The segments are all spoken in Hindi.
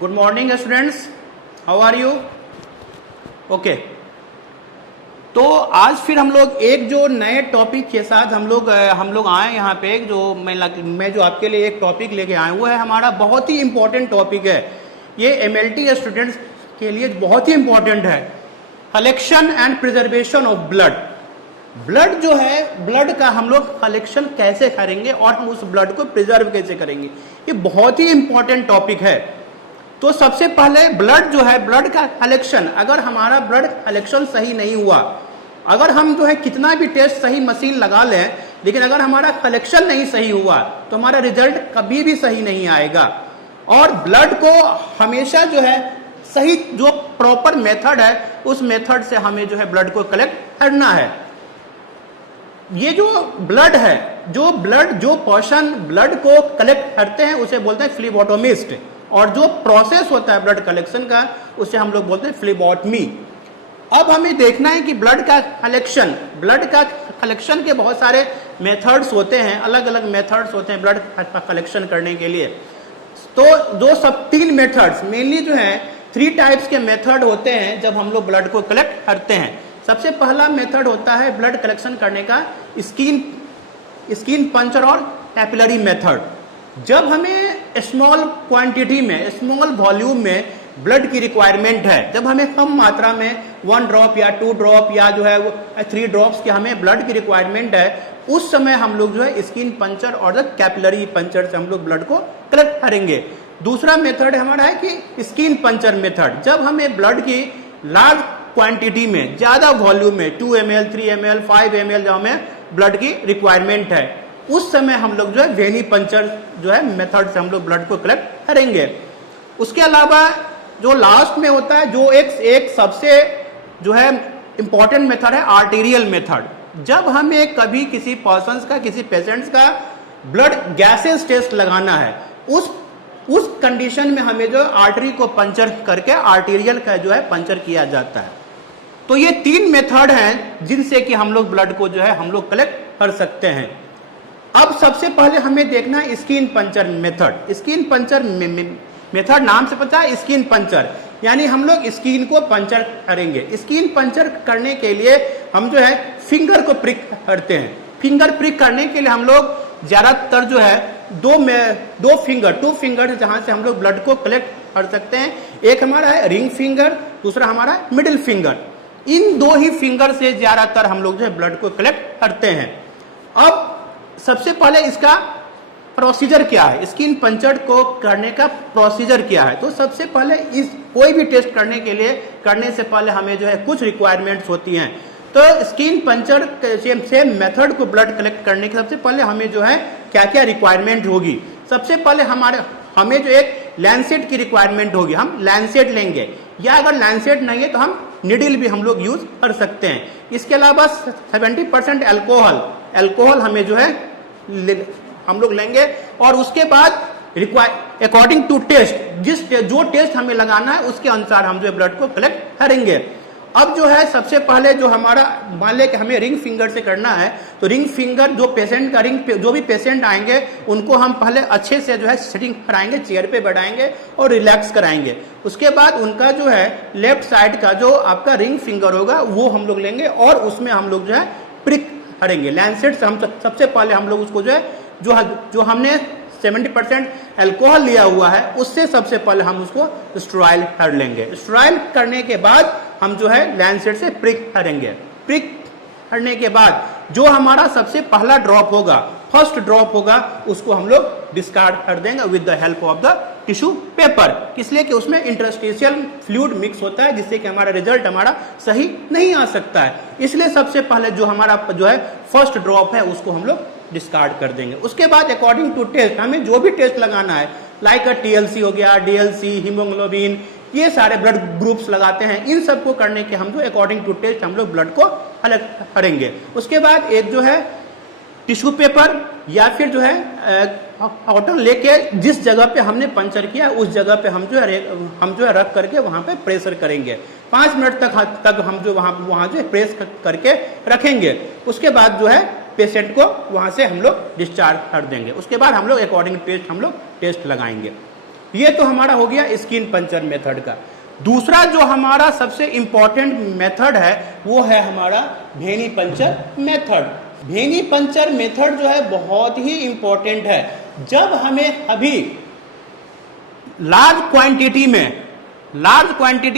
Good morning students, how are you? Okay, तो आज फिर हम लोग एक जो नए टॉपिक के साथ हम लोग आए यहाँ पे। जो मैं जो आपके लिए एक टॉपिक लेके आया हूँ वो है हमारा बहुत ही इंपॉर्टेंट टॉपिक है। ये एमएलटी स्टूडेंट्स के लिए बहुत ही इंपॉर्टेंट है, collection and preservation of blood. Blood जो है, ब्लड का हम लोग कलेक्शन कैसे करेंगे और हम उस ब्लड को प्रिजर्व कैसे करेंगे, ये बहुत ही इंपॉर्टेंट टॉपिक है। तो सबसे पहले ब्लड जो है, ब्लड का कलेक्शन, अगर हमारा ब्लड कलेक्शन सही नहीं हुआ, अगर हम जो है कितना भी टेस्ट सही मशीन लगा लें, लेकिन अगर हमारा कलेक्शन नहीं सही हुआ तो हमारा रिजल्ट कभी भी सही नहीं आएगा। और ब्लड को हमेशा जो है सही, जो प्रॉपर मेथड है उस मेथड से हमें जो है ब्लड को कलेक्ट करना है। ये जो ब्लड है, जो पर्सन ब्लड को कलेक्ट करते हैं उसे बोलते हैं फ्लीबोटोमिस्ट, और जो प्रोसेस होता है ब्लड कलेक्शन का उसे हम लोग बोलते हैं फ्लीबोटमी। अब हमें देखना है कि ब्लड का कलेक्शन के बहुत सारे मेथड्स होते हैं, अलग अलग मेथड्स होते हैं ब्लड का कलेक्शन करने के लिए। तो जो सब तीन मेथड्स मेनली जो है, 3 टाइप्स के मेथड होते हैं जब हम लोग ब्लड को कलेक्ट करते हैं। सबसे पहला मेथड होता है ब्लड कलेक्शन करने का स्किन पंचर और कैपिलरी मेथड। जब हमें स्मॉल क्वांटिटी में, स्मॉल वॉल्यूम में ब्लड की रिक्वायरमेंट है, जब हमें कम मात्रा में 1 ड्रॉप या 2 ड्रॉप या जो है वो 3 ड्रॉप्स की हमें ब्लड की रिक्वायरमेंट है, उस समय हम लोग जो है स्किन पंचर और कैपिलरी पंचर से हम लोग ब्लड को कलेक्ट करेंगे। दूसरा मेथड हमारा है कि स्किन पंचर मेथड। जब हमें ब्लड की लार्ज क्वांटिटी में, ज्यादा वॉल्यूम में 2 ml, 3 ml, 5 ml जो हमें ब्लड की रिक्वायरमेंट है, उस समय हम लोग जो है वेनी पंचर जो है मेथड से हम लोग ब्लड को कलेक्ट करेंगे। उसके अलावा जो लास्ट में होता है, जो एक सबसे जो है इंपॉर्टेंट मेथड है आर्टेरियल मेथड। जब हमें कभी किसी पर्सन का, किसी पेशेंट्स का ब्लड गैसेस टेस्ट लगाना है, उस कंडीशन में हमें जो आर्टरी को पंचर करके आर्टेरियल का जो है पंचर किया जाता है। तो ये 3 मेथड हैं जिनसे कि हम लोग ब्लड को जो है हम लोग कलेक्ट कर सकते हैं। अब सबसे पहले हमें देखना है skin puncture method. Skin puncture method नाम से पता है, स्किन पंचर यानी हम लोग स्किन को पंचर करेंगे। स्किन पंचर करने के लिए हम जो है फिंगर को प्रिक करते हैं। फिंगर प्रिक करने के लिए हम लोग ज्यादातर जो है 2 फिंगर जहां से हम लोग ब्लड को कलेक्ट कर सकते हैं। एक हमारा है रिंग फिंगर, दूसरा हमारा है मिडिल फिंगर। इन 2 ही फिंगर से ज्यादातर हम लोग जो है ब्लड को कलेक्ट करते हैं। अब सबसे पहले इसका प्रोसीजर क्या है, स्किन पंचर को करने का प्रोसीजर क्या है। तो सबसे पहले कोई भी टेस्ट करने से पहले हमें जो है कुछ रिक्वायरमेंट्स होती हैं। तो स्किन पंचर सेम मेथड को ब्लड कलेक्ट करने के सबसे पहले हमें जो है क्या क्या रिक्वायरमेंट होगी। सबसे पहले हमें जो एक लैंसेट की रिक्वायरमेंट होगी, हम लैंसेट लेंगे, या अगर लैंसेट नहीं है तो हम निडल भी हम लोग यूज कर सकते हैं। इसके अलावा 70% अल्कोहल हमें जो है हम लोग लेंगे, और उसके बाद अकॉर्डिंग टू टेस्ट, जो टेस्ट हमें लगाना है उसके अनुसार हम जो ब्लड को कलेक्ट करेंगे। अब जो है सबसे पहले जो हमारा, मान लें कि हमें रिंग फिंगर से करना है, तो रिंग फिंगर जो भी पेशेंट आएंगे उनको हम पहले अच्छे से जो है सेटिंग कराएंगे, चेयर पे बैठाएंगे और रिलैक्स कराएंगे। उसके बाद उनका जो है लेफ्ट साइड का जो आपका रिंग फिंगर होगा वो हम लोग लेंगे और उसमें हम लोग जो है प्रिक करेंगे लैंसेट से। हम सबसे पहले हम लोग उसको जो है जो हमने 70% अल्कोहल लिया हुआ है उससे सबसे पहले हम उसको स्टेराइल कर लेंगे। स्टेराइल करने के बाद हम जो है लैंसेट से प्रिक करेंगे। प्रिक करने के बाद जो हमारा सबसे पहला ड्रॉप होगा, फर्स्ट ड्रॉप होगा, उसको हम लोग डिस्कार्ड कर देंगे with the help of the tissue paper. इसलिए कि उसमें इंटरस्टिशियल फ्लूइड मिक्स होता है जिससे कि हमारा रिजल्ट हमारा सही नहीं आ सकता है। इसलिए सबसे पहले जो हमारा जो है फर्स्ट ड्रॉप है उसको हम लोग डिस्कार्ड कर देंगे। उसके बाद अकॉर्डिंग टू टेस्ट हमें जो भी टेस्ट लगाना है, लाइक TLC हो गया, DLC, हीमोग्लोबिन, ये सारे ब्लड ग्रुप्स लगाते हैं। इन सबको करने के हम जो अकॉर्डिंग टू टेस्ट हम लोग ब्लड को कलेक्ट करेंगे। उसके बाद एक जो है टिश्यू पेपर या फिर जो है कॉटन लेके जिस जगह पे हमने पंचर किया उस जगह पे हम जो है रख करके वहां पे प्रेशर करेंगे। 5 मिनट तक हम जो वहां जो है प्रेस करके रखेंगे। उसके बाद जो है पेशेंट को वहां से हम लोग डिस्चार्ज कर देंगे। उसके बाद हम लोग अकॉर्डिंग टेस्ट हम लोग टेस्ट लगाएंगे। ये तो हमारा हो गया स्किन पंचर मेथड का। दूसरा जो हमारा सबसे इंपॉर्टेंट मेथड है वो है हमारा भेनी पंचर मेथड। भेनी पंचर मेथड जो है बहुत ही इंपॉर्टेंट है। जब हमें अभी लार्ज क्वांटिटी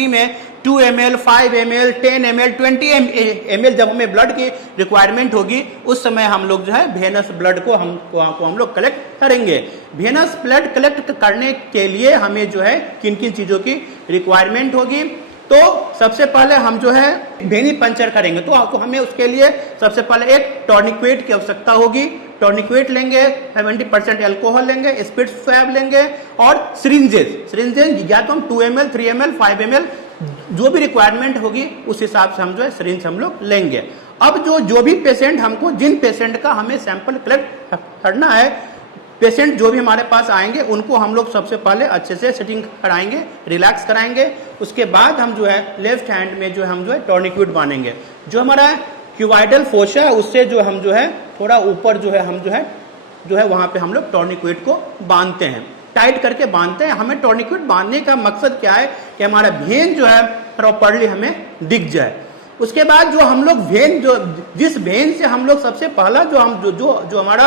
में 2 ml, 5 ml, 10 ml, 20 ml जब हमें ब्लड की रिक्वायरमेंट होगी, उस समय हम लोग जो है वेनस ब्लड को हम लोग कलेक्ट करेंगे। वेनस ब्लड कलेक्ट करने के लिए हमें जो है किन किन चीजों की रिक्वायरमेंट होगी, तो सबसे पहले हम जो है वेनी पंचर करेंगे तो आपको हमें उसके लिए सबसे पहले एक टॉर्निक्वेट की आवश्यकता होगी। टॉर्निक्वेट लेंगे, 70% अल्कोहल लेंगे, स्पिरिट स्वैब लेंगे और सिरिंजेस या तो हम 2 ml, 3 ml, 5 ml जो भी रिक्वायरमेंट होगी उस हिसाब से हम जो है सिरिंज हम लोग लेंगे। अब जो भी पेशेंट हमको, जिन पेशेंट का हमें सैंपल कलेक्ट करना है, पेशेंट जो भी हमारे पास आएंगे उनको हम लोग सबसे पहले अच्छे से सेटिंग कराएंगे, रिलैक्स कराएंगे। उसके बाद हम जो है लेफ्ट हैंड में जो हम जो है टॉर्निक्वेट बांधेंगे। जो हमारा क्यूवाइडल फोसा है उससे जो हम जो है थोड़ा ऊपर जो है हम जो है वहां पे हम लोग टॉर्निक्वेट को बांधते हैं, टाइट करके बांधते हैं। हमें टॉर्निक्वेट बांधने का मकसद क्या है कि हमारा वेन जो है प्रॉपरली हमें दिख जाए। उसके बाद जो हम लोग जिस वेन से हम लोग सबसे पहला जो हमारा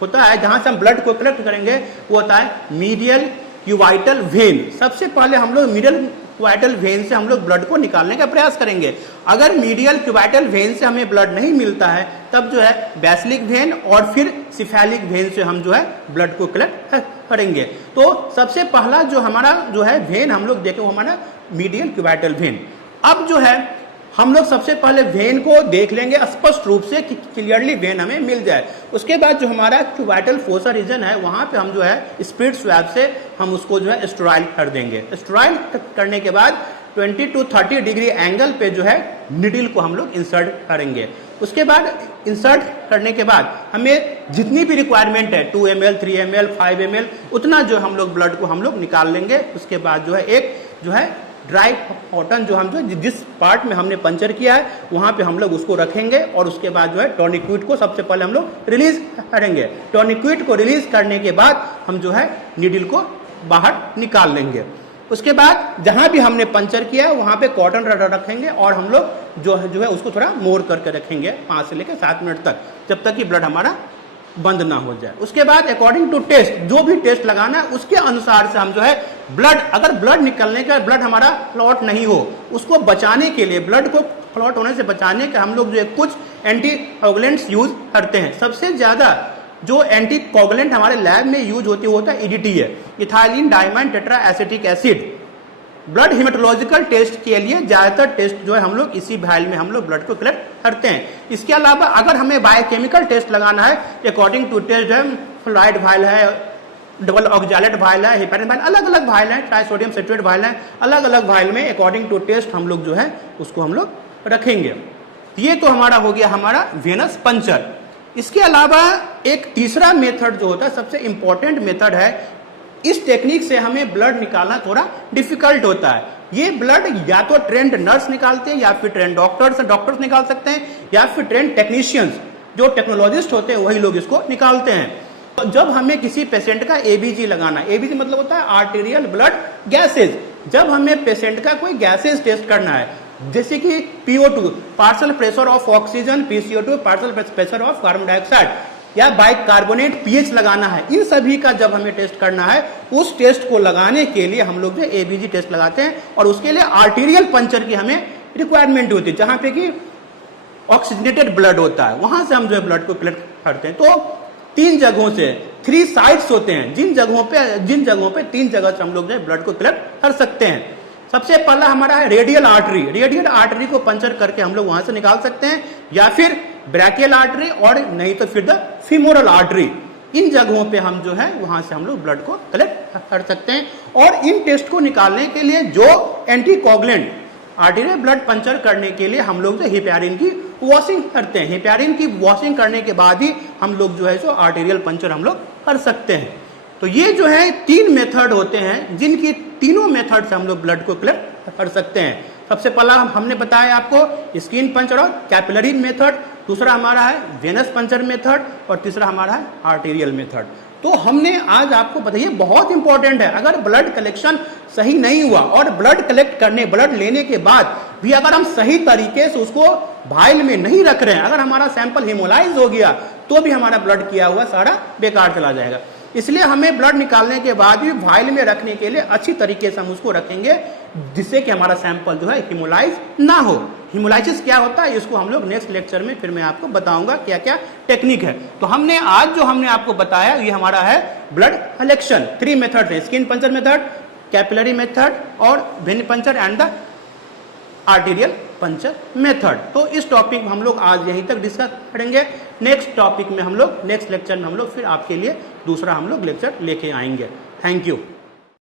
होता है, जहां से हम ब्लड को कलेक्ट करेंगे, वो होता है मीडियल क्यूवाइटल वेन। सबसे पहले हम लोग मीडियल क्यूवाइटल वेन से हम लोग ब्लड को निकालने का प्रयास करेंगे। अगर मीडियल क्यूवाइटल वेन से हमें ब्लड नहीं मिलता है तब जो है बैसिलिक वेन और फिर सिफेलिक वेन से हम जो है ब्लड को कलेक्ट करेंगे। तो सबसे पहला जो हमारा जो है वेन हम लोग देखें वो हमारा मीडियल क्यूवाइटल वेन। अब जो है हम लोग सबसे पहले वेन को देख लेंगे स्पष्ट रूप से कि क्लियरली वेन हमें मिल जाए। उसके बाद जो हमारा क्यूवाइटल फोसा रीजन है वहां पे हम जो है स्पिरिट स्वैब से हम उसको जो है स्टेराइल कर देंगे। स्टेराइल करने के बाद 20 to 30 डिग्री एंगल पे जो है निडल को हम लोग इंसर्ट करेंगे। उसके बाद इंसर्ट करने के बाद हमें जितनी भी रिक्वायरमेंट है 2 ml, 3 ml, 5 ml उतना जो हम लोग ब्लड को हम लोग निकाल लेंगे। उसके बाद जो है एक जो है ड्राई कॉटन जो हम जो जिस पार्ट में हमने पंचर किया है वहां पे हम लोग उसको रखेंगे और उसके बाद जो है टॉर्निक्वेट को सबसे पहले हम लोग रिलीज करेंगे। टॉर्निक्वेट को रिलीज करने के बाद हम जो है नीडल को बाहर निकाल लेंगे। उसके बाद जहां भी हमने पंचर किया है वहां पे कॉटन रबर रखेंगे और हम लोग जो है उसको थोड़ा मोड़ करके रखेंगे 5 से लेकर 7 मिनट तक, जब तक कि ब्लड हमारा बंद ना हो जाए। उसके बाद अकॉर्डिंग टू टेस्ट, जो भी टेस्ट लगाना है उसके अनुसार से हम जो है ब्लड, अगर ब्लड निकलने का ब्लड हमारा क्लॉट नहीं हो, उसको बचाने के लिए, ब्लड को क्लॉट होने से बचाने के हम लोग जो है कुछ एंटीकोगुलेंट्स यूज करते हैं। सबसे ज्यादा जो एंटीकोगुलेंट हमारे लैब में यूज होती है वो होता है ईडीटी है, ethylene diamine tetra acetic acid. Blood haematological test के लिए ज्यादातर टेस्ट जो है हम लोग इसी वायल में हम लोग ब्लड को कलेक्ट करते हैं। इसके अलावा अगर हमें बायोकेमिकल टेस्ट लगाना है अकॉर्डिंग टू टेस्ट है, फ्लोराइड वायल है, डबल ऑक्सैलेट वायल है, हेपेरिन वायल, अलग अलग वायल है, ट्राइसोडियम सिट्रेट वायल है, अलग अलग वायल में अकॉर्डिंग टू टेस्ट हम लोग जो है उसको हम लोग रखेंगे। ये तो हमारा हो गया हमारा वेनस पंचर। इसके अलावा एक तीसरा मेथड जो होता है, सबसे इंपॉर्टेंट मेथड है, इस टेक्निक से हमें ब्लड निकालना थोड़ा डिफिकल्ट होता है। ये ब्लड या तो ट्रेंड नर्स निकालते हैं या फिर ट्रेंड डॉक्टर्स निकाल सकते हैं या फिर ट्रेंड टेक्नीशियंस जो टेक्नोलॉजिस्ट होते हैं वही लोग इसको निकालते हैं। तो जब हमें किसी पेशेंट का एबीजी लगाना, एबीजी मतलब होता है आर्टेरियल ब्लड गैसेज, जब हमें पेशेंट का कोई गैसेज टेस्ट करना है, जैसे कि PO2 partial pressure of oxygen, PCO2 partial pressure of carbon dioxide, या बाइकार्बोनेट पीएच लगाना है, इन सभी का जब हमें टेस्ट करना है, उस टेस्ट को लगाने के लिए हम लोग जो एबीजी टेस्ट लगाते हैं और उसके लिए आर्टेरियल पंचर की हमें रिक्वायरमेंट होती है, जहां पे कि ऑक्सीजनेटेड ब्लड होता है, वहां से हम जो है ब्लड को कलेक्ट करते हैं। तो 3 जगहों से 3 साइट्स होते हैं, जिन जगहों पे 3 जगह से हम लोग जो है ब्लड को कलेक्ट कर सकते हैं। सबसे पहला हमारा है रेडियल आर्टरी। रेडियल आर्टरी को पंचर करके हम लोग वहां से निकाल सकते हैं, या फिर ब्रैकियल आर्टरी, और नहीं तो फिर द फीमोरल आर्टरी। इन जगहों पे हम जो है वहां से हम लोग ब्लड को कलेक्ट कर सकते हैं। और इन टेस्ट को निकालने के लिए जो एंटीकोगुलेंट, आर्टेरियल ब्लड पंचर करने के लिए हम लोग जो हेपेरिन की वॉशिंग करते हैं, हेपेरिन की वॉशिंग करने के बाद ही हम लोग जो है सो आर्टेरियल पंचर हम लोग कर सकते हैं। तो ये जो है 3 मेथड होते हैं, जिनकी तीनों मेथड से हम लोग ब्लड को कलेक्ट कर सकते हैं। सबसे पहला हमने बताया आपको स्किन पंचर और कैपिलरी मेथड, दूसरा हमारा है वेनस पंचर मेथड और तीसरा हमारा है आर्टेरियल मेथड। तो हमने आज आपको बताइए बहुत इंपॉर्टेंट है, अगर ब्लड कलेक्शन सही नहीं हुआ और ब्लड कलेक्ट करने, ब्लड लेने के बाद भी अगर हम सही तरीके से उसको वाइल में नहीं रख रहे हैं, अगर हमारा सैंपल हेमोलाइज हो गया तो भी हमारा ब्लड किया हुआ सारा बेकार चला जाएगा। इसलिए हमें ब्लड निकालने के बाद भी वाइल में रखने के लिए अच्छी तरीके से हम उसको रखेंगे, जिससे कि हमारा सैंपल जो है हेमोलाइज ना हो। हेमोलाइसिस क्या होता है इसको हम लोग नेक्स्ट लेक्चर में फिर मैं आपको बताऊंगा क्या क्या टेक्निक है। तो हमने आज जो हमने आपको बताया ये हमारा है ब्लड कलेक्शन। 3 मेथड है, skin puncture method, capillary method और vein puncture and the arterial puncture method. तो इस टॉपिक में हम लोग आज यहीं तक डिस्कस करेंगे। नेक्स्ट टॉपिक में हम लोग नेक्स्ट लेक्चर में हम लोग फिर आपके लिए दूसरा हम लोग लेक्चर लेके आएंगे। Thank you.